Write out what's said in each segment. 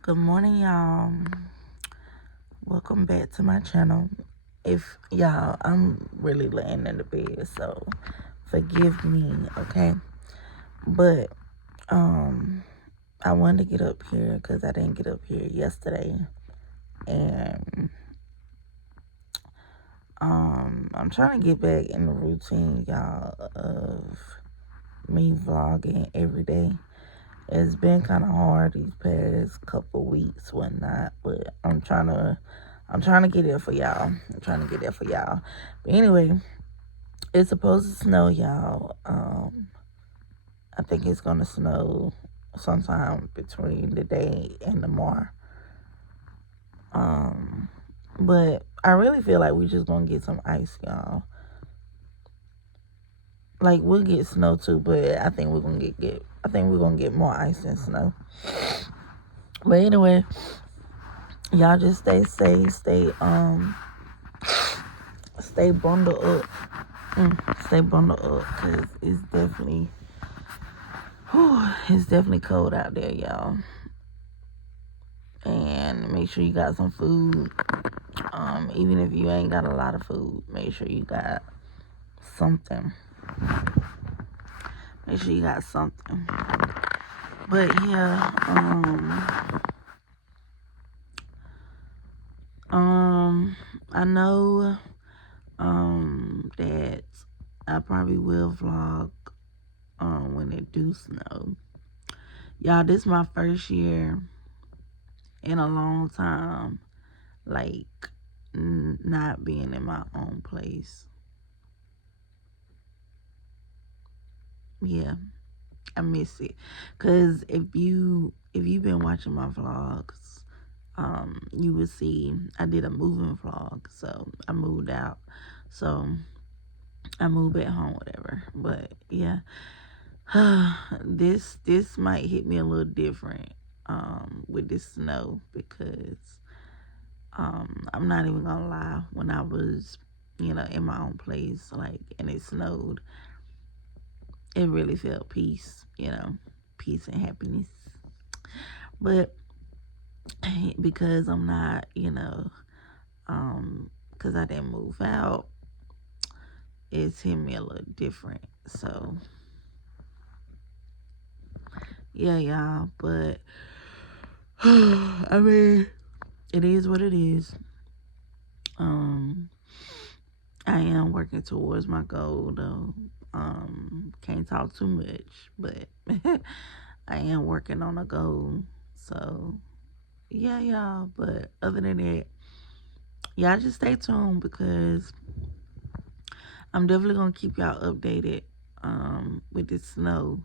Good morning, y'all. Welcome back to my channel. If y'all, I'm really laying in the bed, so forgive me, okay? But I wanted to get up here because I didn't get up here yesterday, and I'm trying to get back in the routine, y'all, of me vlogging every day. It's been kind of hard these past couple weeks, whatnot, but I'm trying to get there for y'all. But anyway, it's supposed to snow, y'all. I think it's gonna snow sometime between the day and tomorrow. But I really feel like we just gonna get some ice, y'all. Like, we'll get snow too, but I think we're gonna get more ice than snow. But anyway, y'all just stay safe, stay bundled up. Stay bundled up, cause it's definitely cold out there, y'all. And make sure you got some food. Even if you ain't got a lot of food, make sure you got something. But yeah, I know that I probably will vlog when it do snow. Y'all, this is my first year in a long time, like, not being in my own place. Yeah, I miss it. Cause if you've been watching my vlogs, you would see I did a moving vlog. So I moved out. So I moved back home, whatever. But yeah, this might hit me a little different with this snow, because I'm not even gonna lie, when I was, in my own place, like, and it snowed, it really felt peace, peace and happiness. But because I'm not, because I didn't move out, it's hit me a little different. So yeah, y'all, but I mean, it is what it is. I am working towards my goal, though. Can't talk too much, but I am working on a goal. So yeah, y'all. But other than that, y'all just stay tuned, because I'm definitely gonna keep y'all updated with this snow.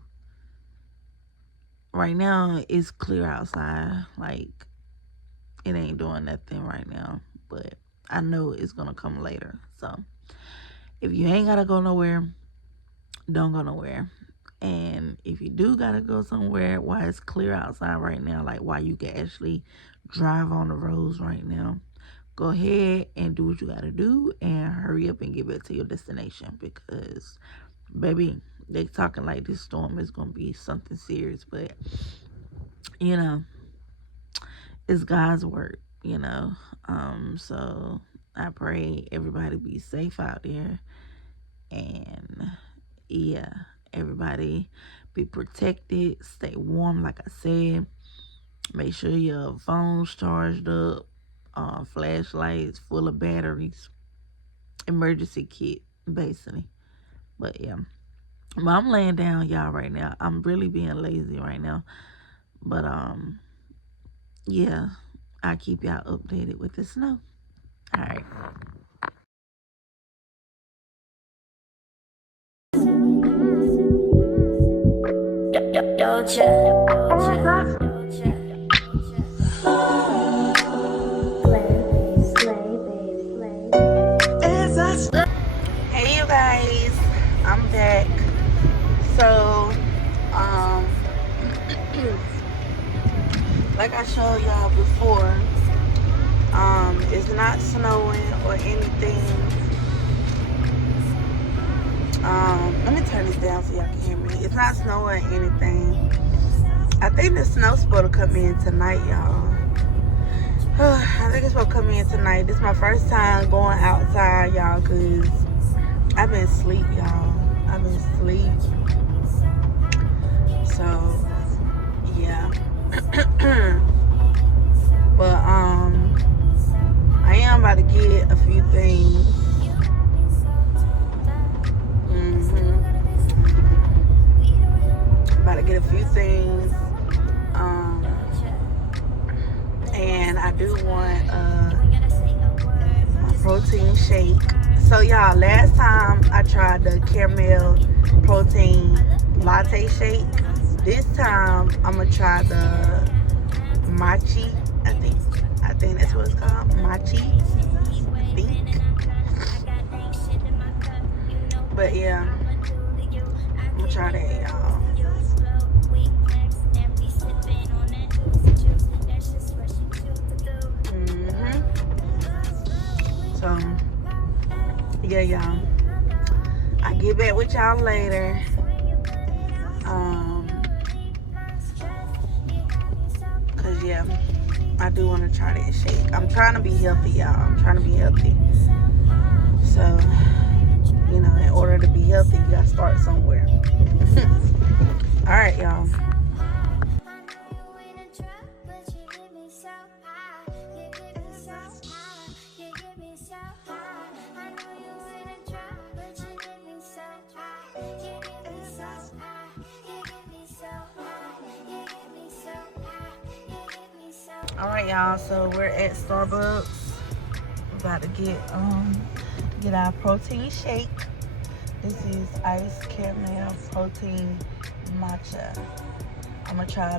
Right now it's clear outside, like, it ain't doing nothing right now, but I know it's gonna come later. So if you ain't gotta go nowhere, don't go nowhere. And if you do gotta go somewhere while it's clear outside right now, like while you can actually drive on the roads right now, go ahead and do what you gotta do and hurry up and get back to your destination, because baby, they talking like this storm is gonna be something serious. But it's God's work, so I pray everybody be safe out there. And yeah, everybody be protected, stay warm, like I said. Make sure your phone's charged up, flashlights full of batteries, emergency kit, basically. But yeah. But I'm laying down, y'all, right now. I'm really being lazy right now. But yeah, I'll keep y'all updated with the snow. All right. Hey you guys, I'm back. So, like I showed y'all before, it's not snowing or anything. Let me turn this down so y'all can hear me. It's not snowing or anything. I think the snow's supposed to come in tonight, y'all. I think it's supposed to come in tonight. This is my first time going outside, y'all, because I've been asleep, y'all. I've been asleep. So, yeah. But, I am about to get a few things. About to get a few things. And I do want my protein shake. So y'all, last time I tried the caramel protein latte shake. This time I'm gonna try the matcha. I think that's what it's called. Matcha. I think. But yeah, I'm gonna try that, y'all. So yeah, y'all, I'll get back with y'all later. Cause yeah, I do want to try that shake. I'm trying to be healthy, y'all. I'm trying to be healthy. So, you know, in order to be healthy, you gotta start somewhere. All right, y'all. All right, y'all. So we're at Starbucks. We're about to get our protein shake. This is iced caramel protein matcha. I'm gonna try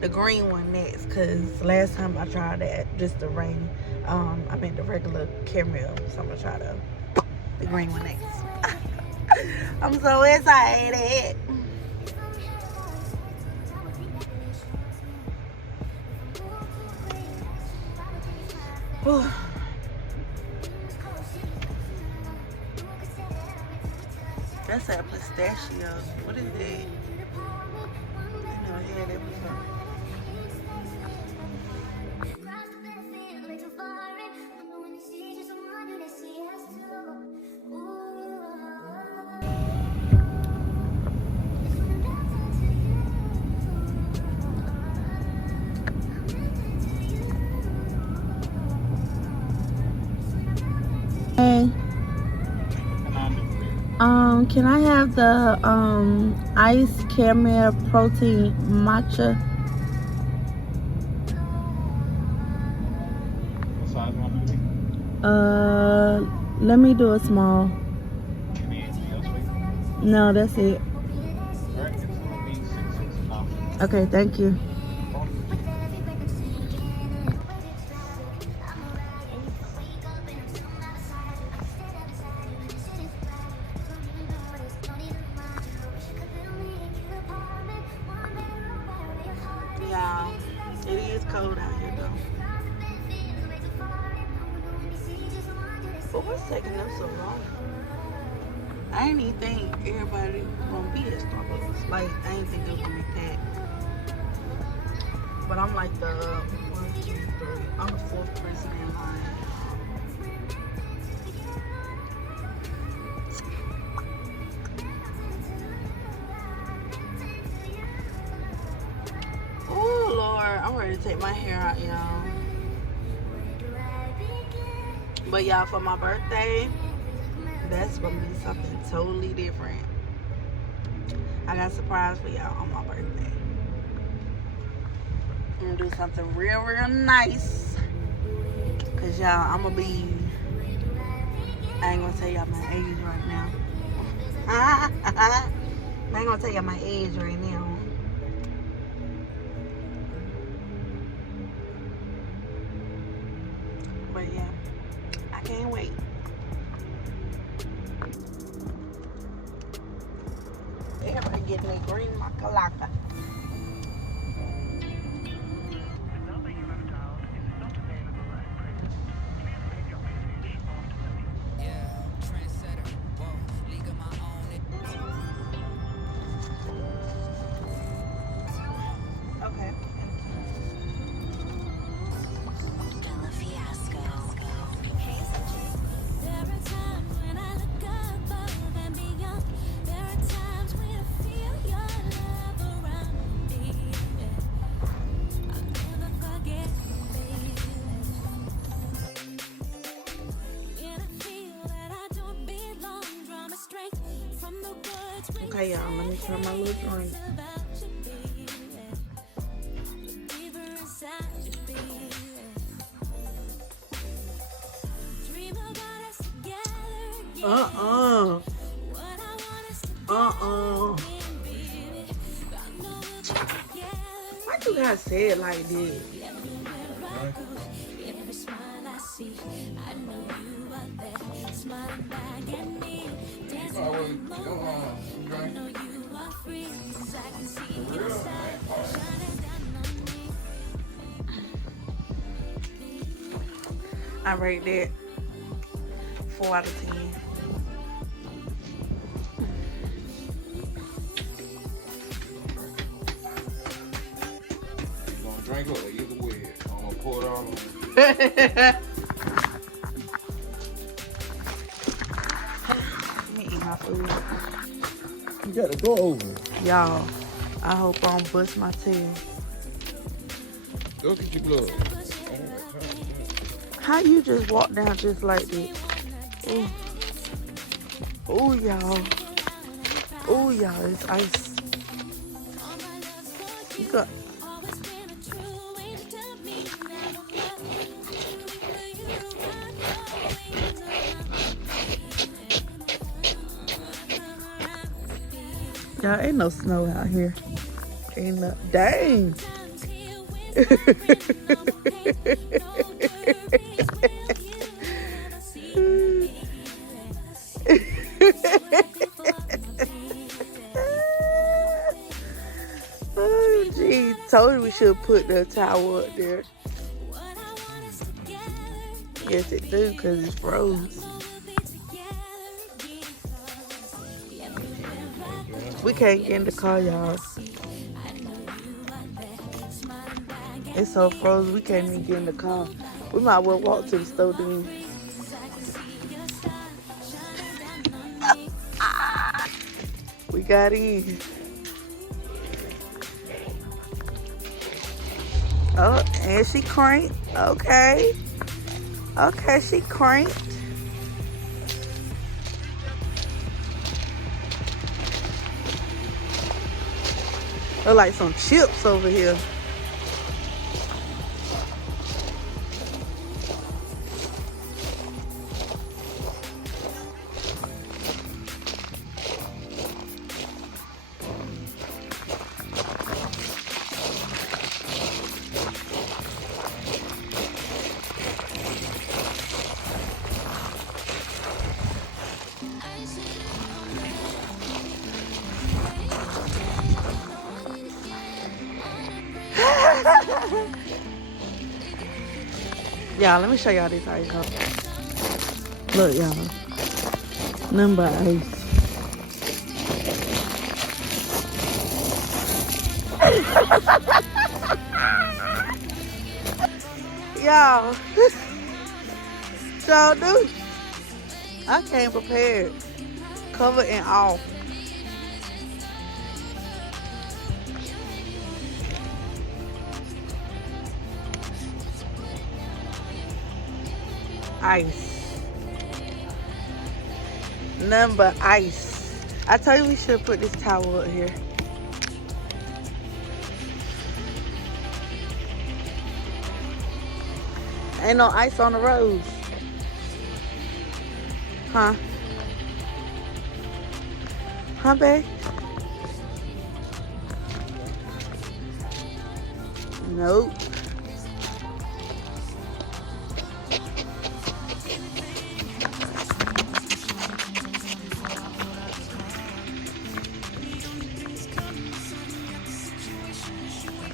the green one next, cause last time I tried that, just the the regular caramel. So I'm gonna try the green one next. I'm so excited. Whew. That's a pistachio. What is that? I never had that before. Hey. Can I have the iced caramel protein matcha? What size you want me to be? Let me do a small. Anything else for you? No, that's it. Alright, it's gonna be 6 a pop. Okay, thank you. Yeah, it is cold out here though. But what's taking them so long? I didn't even think everybody gonna be at Starbucks. Like, I didn't think it was gonna be packed. But I'm like the 1, 2, 3. I'm the 4th person in line. ready to take my hair out, y'all. But y'all, for my birthday, that's gonna be something totally different. I got a surprise for y'all on my birthday. I'm gonna do something real nice. Cause y'all, I'm gonna be, I ain't gonna tell y'all my age right now. I ain't gonna tell y'all my age right now. But yeah, I can't wait. Everybody getting a green makalaka. Okay. Okay, y'all, let me try my little drink. Why you gotta say it like this? I rate that 4 out of 10. You gonna drink up or either way? I'm gonna pour it all on. Let me eat my food. You got the door open. Y'all, I hope I don't bust my tail. Go get your gloves. How you just walk down just like that? Ooh. Ooh, y'all. Ooh, y'all, it's ice. You got... Y'all, ain't no snow out here. Ain't no... Dang. Oh, gee. Told you we should put the towel up there. Yes, it do, because it's froze. We can't get in the car, y'all. It's so frozen, we can't even get in the car. We might well walk to the store then. We got in. Oh, and she cranked. Okay. Okay, she cranked. Look like some chips over here. Y'all, let me show y'all this ice. Look, y'all. Nothing but ice. Y'all. Y'all do. I came prepared. Covered and all. ice. Nothing but ice. I told you we should put this towel up here. Ain't no ice on the roads. Huh? Huh, babe? Nope.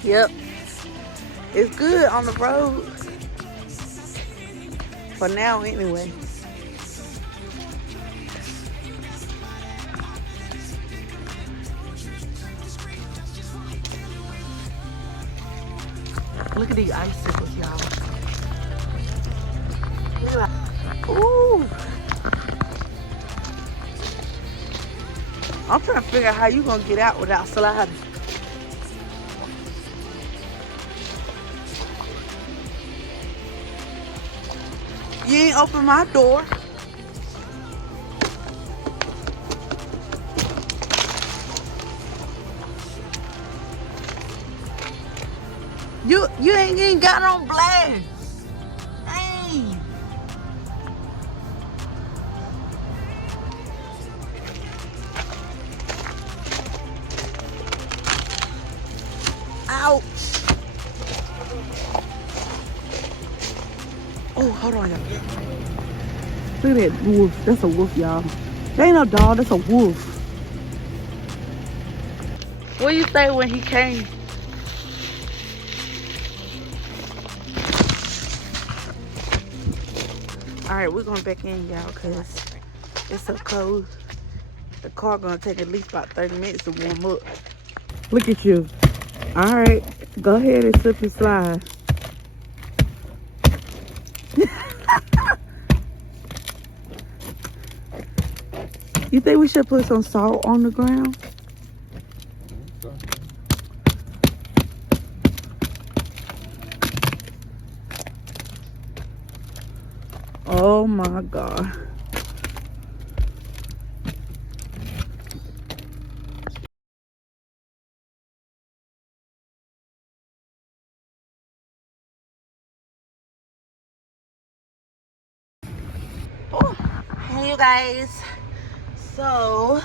Yep. It's good on the road. For now, anyway. Look at these icicles, y'all. Ooh. I'm trying to figure out how you gonna get out without sliding. You ain't open my door. You ain't even got on blast. Hey. Ouch. Oh, hold on, y'all. Look at that wolf. That's a wolf, y'all. That ain't no dog. That's a wolf. What do you say when he came? All right, we're going back in, y'all, because it's so cold. The car gonna take at least about 30 minutes to warm up. Look at you. All right, go ahead and slip and slide. You think we should put some salt on the ground? Oh my God. Oh, hey you guys. So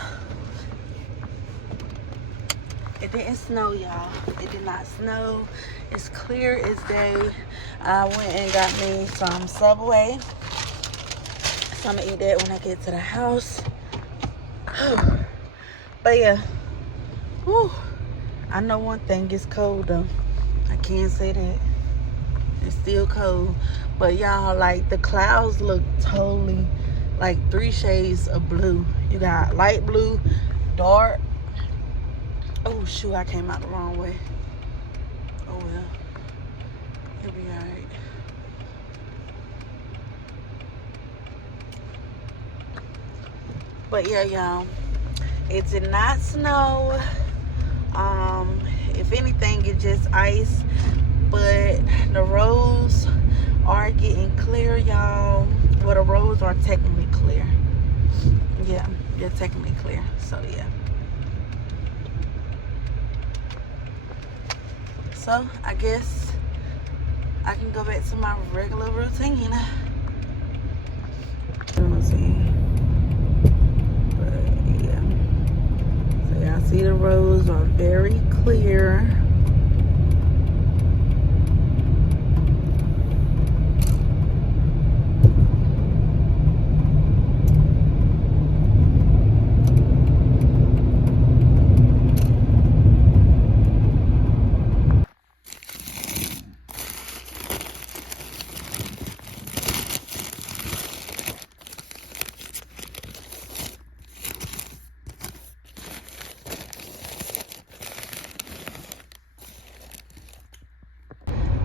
it didn't snow, y'all. It did not snow. It's clear as day. I went and got me some Subway. So I'm gonna eat that when I get to the house. But yeah, whew. I know one thing, it's cold though. I can't say that. It's still cold. But y'all, like, the clouds look totally like 3 shades of blue. You got light blue, dark. Oh shoot, I came out the wrong way. Oh well, it'll be all right. But yeah, y'all, it did not snow. If anything, it's just ice. But the roads are getting clear, y'all. Well, the roads are technically clear. Yeah, they're technically clear. So yeah. So I guess I can go back to my regular routine. But yeah. So y'all see the roads are very clear.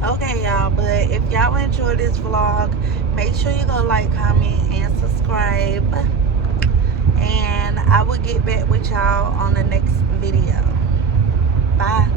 Okay, y'all, but if y'all enjoyed this vlog, make sure you go like, comment, and subscribe. And I will get back with y'all on the next video. Bye.